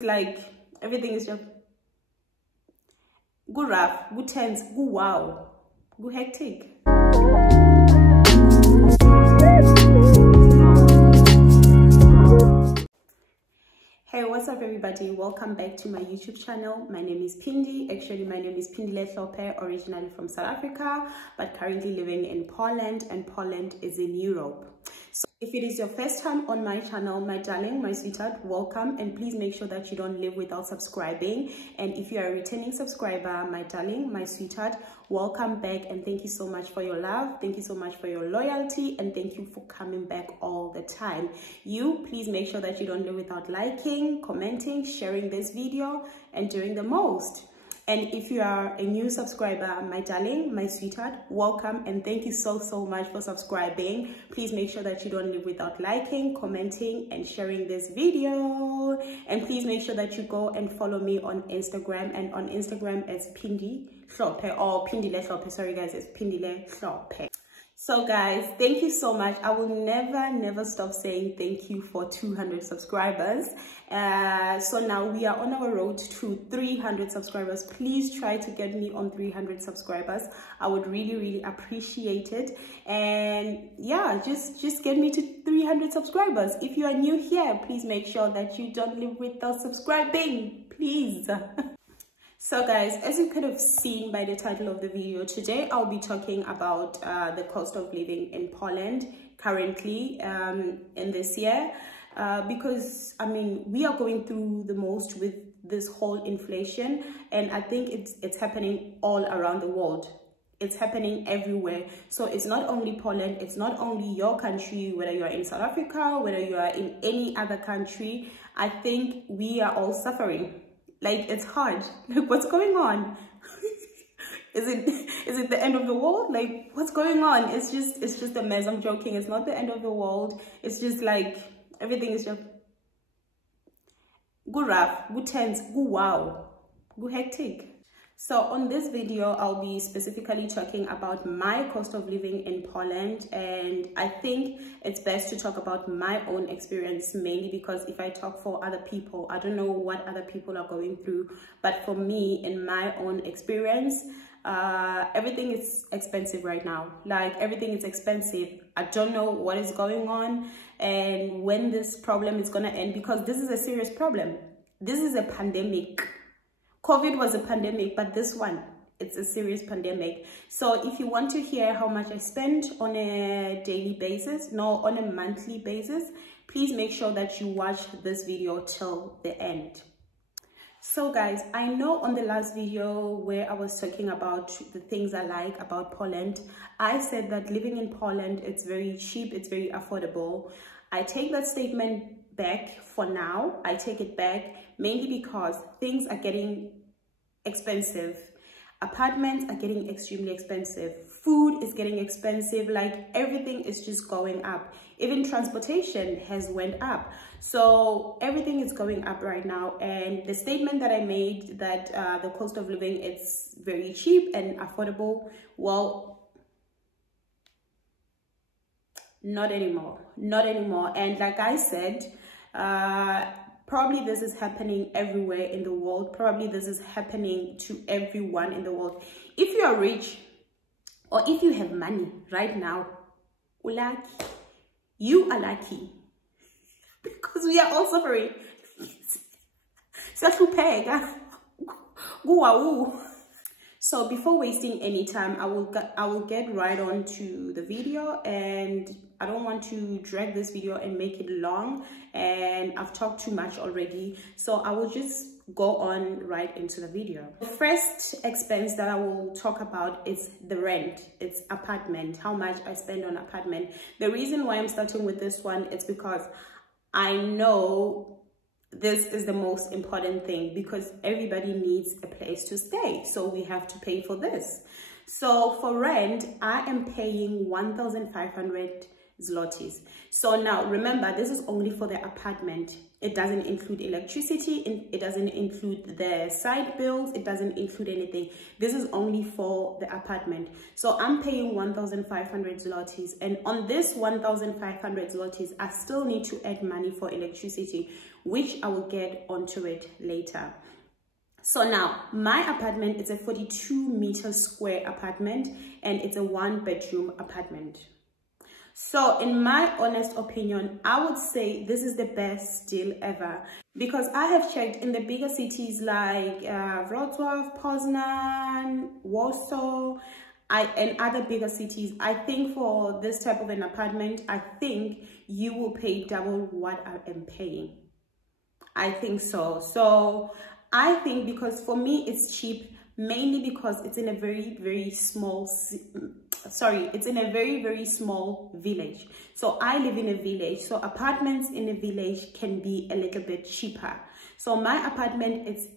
Like everything is just good rough, good tense, good wow, good hectic. Hey, what's up everybody? Welcome back to my YouTube channel. My name is Phindi. Actually, my name is phindimokoen, originally from South Africa, but currently living in Poland, and Poland is in Europe. So if it is your first time on my channel, my darling, my sweetheart, welcome, and please make sure that you don't leave without subscribing. And if you are a returning subscriber, my darling, my sweetheart, welcome back, and thank you so much for your love, thank you so much for your loyalty, and thank you for coming back all the time. You please make sure that you don't leave without liking, commenting, sharing this video, and doing the most. And if you are a new subscriber, my darling, my sweetheart, welcome, and thank you so much for subscribing. Please make sure that you don't leave without liking, commenting, and sharing this video. And please make sure that you go and follow me on Instagram, and on Instagram it's phindimokoen, or phindimokoen, sorry guys, it's phindimokoen. So guys, thank you so much. I will never stop saying thank you for 200 subscribers. So now we are on our road to 300 subscribers. Please try to get me on 300 subscribers. I would really appreciate it. And yeah, just get me to 300 subscribers. If you are new here, please make sure that you don't leave without subscribing, please. So guys, as you could have seen by the title of the video, today I'll be talking about the cost of living in Poland currently in this year, because I mean, we are going through the most with this whole inflation, and I think it's happening all around the world. It's happening everywhere. So it's not only Poland, it's not only your country, whether you are in South Africa, whether you are in any other country. I think we are all suffering. Like, it's hard. Like, what's going on? Is it the end of the world? Like, what's going on? It's just a mess. I'm joking. It's not the end of the world. It's just like everything is just good rough, good tense, good wow, good hectic. So on this video, I'll be specifically talking about my cost of living in Poland, and I think it's best to talk about my own experience, mainly because if I talk for other people, I don't know what other people are going through, but for me, in my own experience, everything is expensive right now. Like, everything is expensive. I don't know what is going on and when this problem is gonna end, because this is a serious problem. This is a pandemic. COVID was a pandemic, but this one, it's a serious pandemic. So if you want to hear how much I spend on a daily basis, no, on a monthly basis, please make sure that you watch this video till the end. So guys, I know on the last video where I was talking about the things I like about Poland, I said that living in Poland, it's very cheap, it's very affordable. I take that statement back for now. I take it back mainly because things are getting expensive. Apartments are getting extremely expensive. Food is getting expensive. Like, everything is just going up. Even transportation has went up. So everything is going up right now. And the statement that I made that the cost of living, it's very cheap and affordable, well, not anymore. And like I said, probably this is happening everywhere in the world. Probably this is happening to everyone in the world. If you are rich or if you have money right now, you are lucky, because we are all suffering. So before wasting any time, I will get right on to the video, and I don't want to drag this video and make it long, and I've talked too much already, so I will just go on right into the video. The first expense that I will talk about is the rent. It's apartment, how much I spend on apartment. The reason why I'm starting with this one is because I know this is the most important thing, because everybody needs a place to stay, so we have to pay for this. So for rent, I am paying 1,500 zlotys. So now remember, this is only for the apartment. It doesn't include electricity, it doesn't include the side bills, it doesn't include anything. This is only for the apartment. So I'm paying 1,500 zlotys, and on this 1,500 zlotys I still need to add money for electricity, which I will get onto it later. So now my apartment is a 42 meter square apartment, and it's a 1-bedroom apartment. So in my honest opinion, I would say this is the best deal ever, because I have checked in the bigger cities like Wrocław, Poznan, Warsaw, and other bigger cities. I think for this type of an apartment, I think you will pay double what I am paying. I think so. So I think, because for me it's cheap, mainly because it's in a very small village. So I live in a village, so apartments in a village can be a little bit cheaper. So my apartment is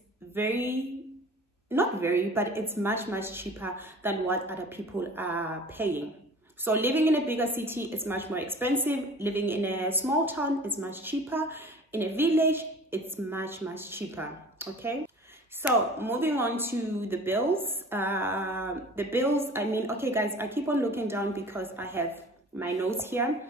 it's much cheaper than what other people are paying. So living in a bigger city is much more expensive. Living in a small town is much cheaper. In a village, it's much cheaper. Okay, so moving on to the bills. The bills, I mean, okay guys, I keep on looking down because I have my notes here.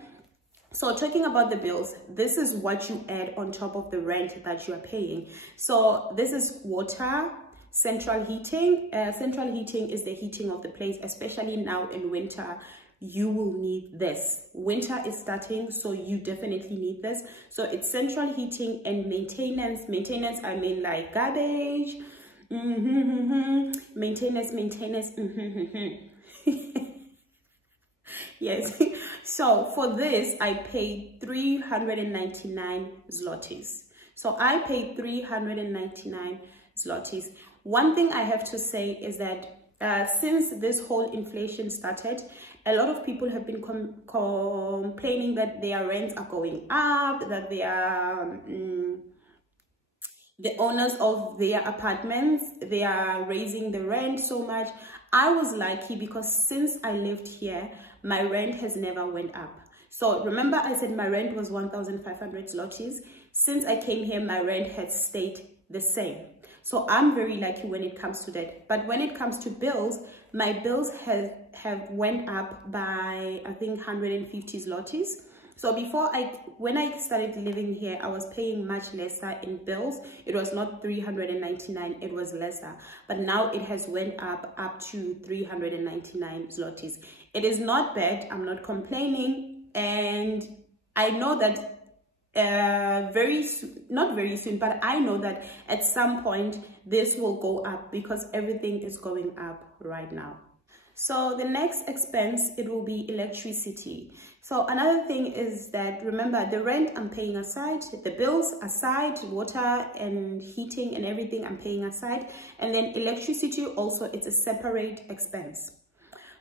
So talking about the bills, this is what you add on top of the rent that you are paying. So this is water, central heating. Central heating is the heating of the place, especially now in winter. You will need this. Winter is starting, so you definitely need this. So it's central heating and maintenance. Maintenance, I mean like garbage. Maintenance. Yes. So for this, I paid 399 zlotys. So I paid 399 zlotys. One thing I have to say is that since this whole inflation started, a lot of people have been complaining that their rents are going up, that they are the owners of their apartments, they are raising the rent so much. I was lucky because since I lived here, my rent has never went up. So remember I said my rent was 1,500 zlotys. Since I came here, my rent has stayed the same. So I'm very lucky when it comes to that. But when it comes to bills, my bills have went up by, I think, 150 zlotys. So when I started living here, I was paying much lesser in bills. It was not 399, it was lesser. But now it has went up to 399 zlotys. It is not bad, I'm not complaining. And I know that not very soon, but I know that at some point this will go up because everything is going up right now. So the next expense, it will be electricity. So another thing is that, remember, the rent I'm paying aside, the bills aside, water and heating and everything I'm paying aside, and then electricity also, it's a separate expense.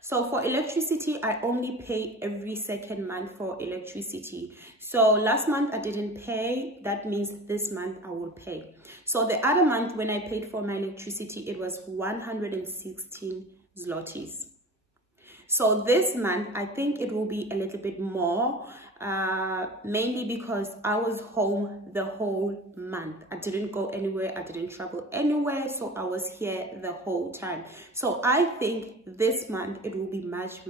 So for electricity, I only pay every second month for electricity. So last month I didn't pay, that means this month I will pay. So the other month when I paid for my electricity, it was 116 zlotys. So this month, I think it will be a little bit more, mainly because I was home the whole month. I didn't go anywhere, I didn't travel anywhere, so I was here the whole time. So I think this month it will be much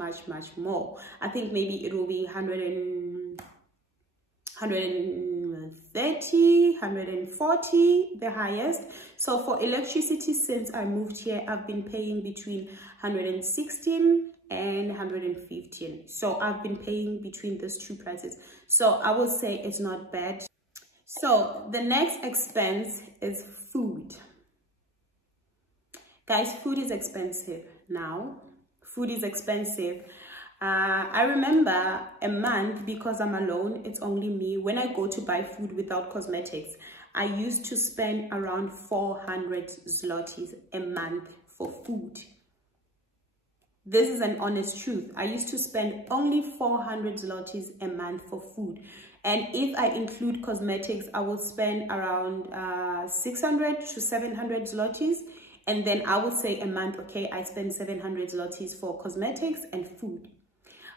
more. I think maybe it will be 130, 140, the highest. So for electricity, since I moved here, I've been paying between 116 and 115. So I've been paying between these two prices. So I would say it's not bad. So the next expense is food. Guys, food is expensive now. Food is expensive. I remember a month, because I'm alone, it's only me. When I go to buy food without cosmetics, I used to spend around 400 zlotys a month for food. This is an honest truth. I used to spend only 400 zlotys a month for food. And if I include cosmetics, I would spend around 600 to 700 zlotys. And then I would say a month, okay, I spend 700 zlotys for cosmetics and food.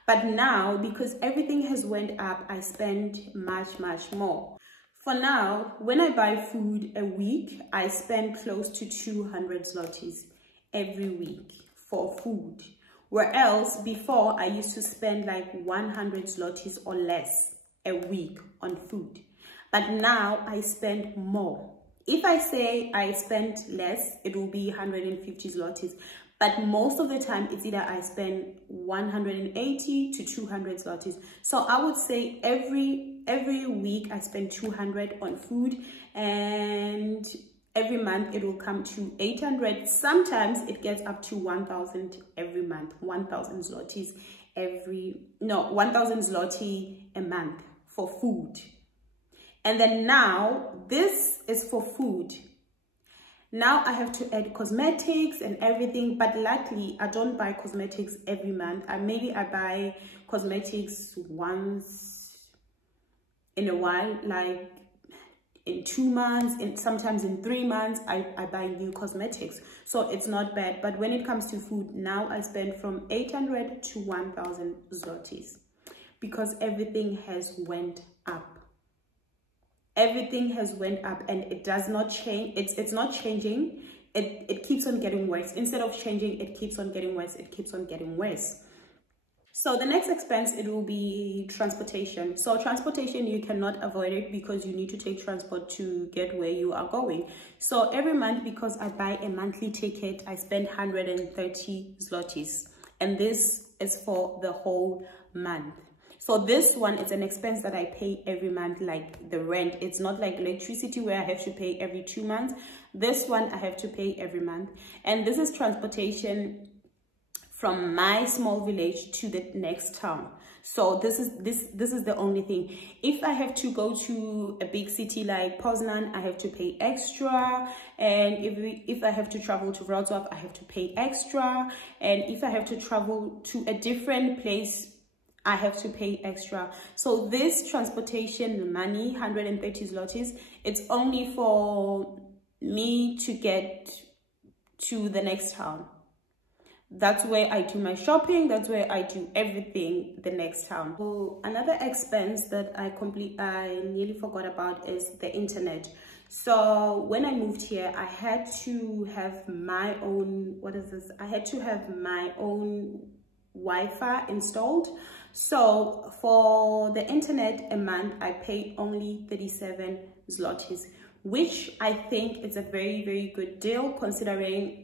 But now, because everything has went up, I spend much more. For now, when I buy food a week, I spend close to 200 zlotys every week for food. Whereas before, I used to spend like 100 zlotys or less a week on food. But now I spend more. If I say I spend less, it will be 150 zlotys. But most of the time, it's either I spend 180 to 200 zlotys. So I would say every week I spend 200 on food, and every month it will come to 800. Sometimes it gets up to 1,000 every month. 1,000 zlotys 1,000 zloty a month for food. And then now this is for food. Now I have to add cosmetics and everything, but luckily I don't buy cosmetics every month. Maybe I buy cosmetics once in a while, like in 2 months, and sometimes in 3 months I buy new cosmetics. So it's not bad. But when it comes to food, now I spend from 800 to 1,000 zlotys because everything has went up. Everything has went up, and it does not change. It's not changing. It keeps on getting worse. Instead of changing, it keeps on getting worse. It keeps on getting worse. So the next expense, it will be transportation. So transportation, you cannot avoid it because you need to take transport to get where you are going. So every month, because I buy a monthly ticket, I spend 130 zlotys, and this is for the whole month. So this one is an expense that I pay every month, like the rent. It's not like electricity where I have to pay every 2 months. This one I have to pay every month. And this is transportation from my small village to the next town. So this is the only thing. If I have to go to a big city like Poznan, I have to pay extra. And if I have to travel to Wrocław, I have to pay extra. And if I have to travel to a different place, I have to pay extra. So this transportation money, 130 zlotys, it's only for me to get to the next town. That's where I do my shopping. That's where I do everything, the next town. So another expense that I nearly forgot about is the internet. So when I moved here, I had to have my own, I had to have my own Wi-Fi installed. So for the internet a month, I pay only 37 zlotys, which I think is a very good deal considering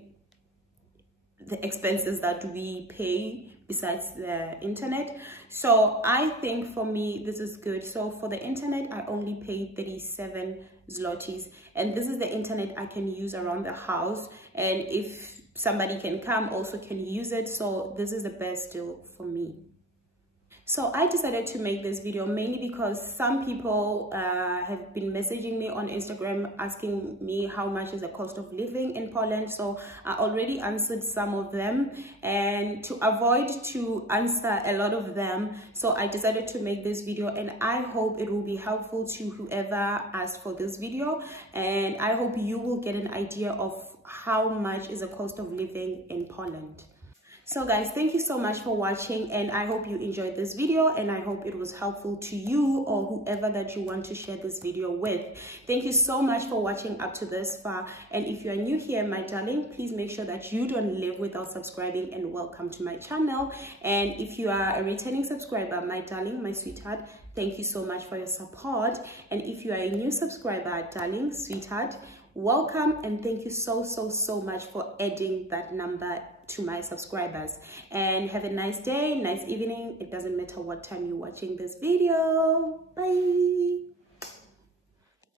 the expenses that we pay besides the internet. So I think for me this is good. So for the internet I only pay 37 zlotys, and this is the internet I can use around the house, and if somebody can come also can use it. So this is the best deal for me. So I decided to make this video mainly because some people have been messaging me on Instagram asking me how much is the cost of living in Poland. So I already answered some of them, and to avoid to answer a lot of them, so I decided to make this video, and I hope it will be helpful to whoever asked for this video, and I hope you will get an idea of how much is the cost of living in Poland. So guys, thank you so much for watching, and I hope you enjoyed this video, and I hope it was helpful to you or whoever that you want to share this video with. Thank you so much for watching up to this far, and if you are new here, my darling, please make sure that you don't live without subscribing, and welcome to my channel. And if you are a returning subscriber, my darling, my sweetheart, thank you so much for your support. And if you are a new subscriber, darling, sweetheart, welcome, and thank you so much for adding that number to my subscribers. And have a nice day, nice evening. It doesn't matter what time you're watching this video. Bye.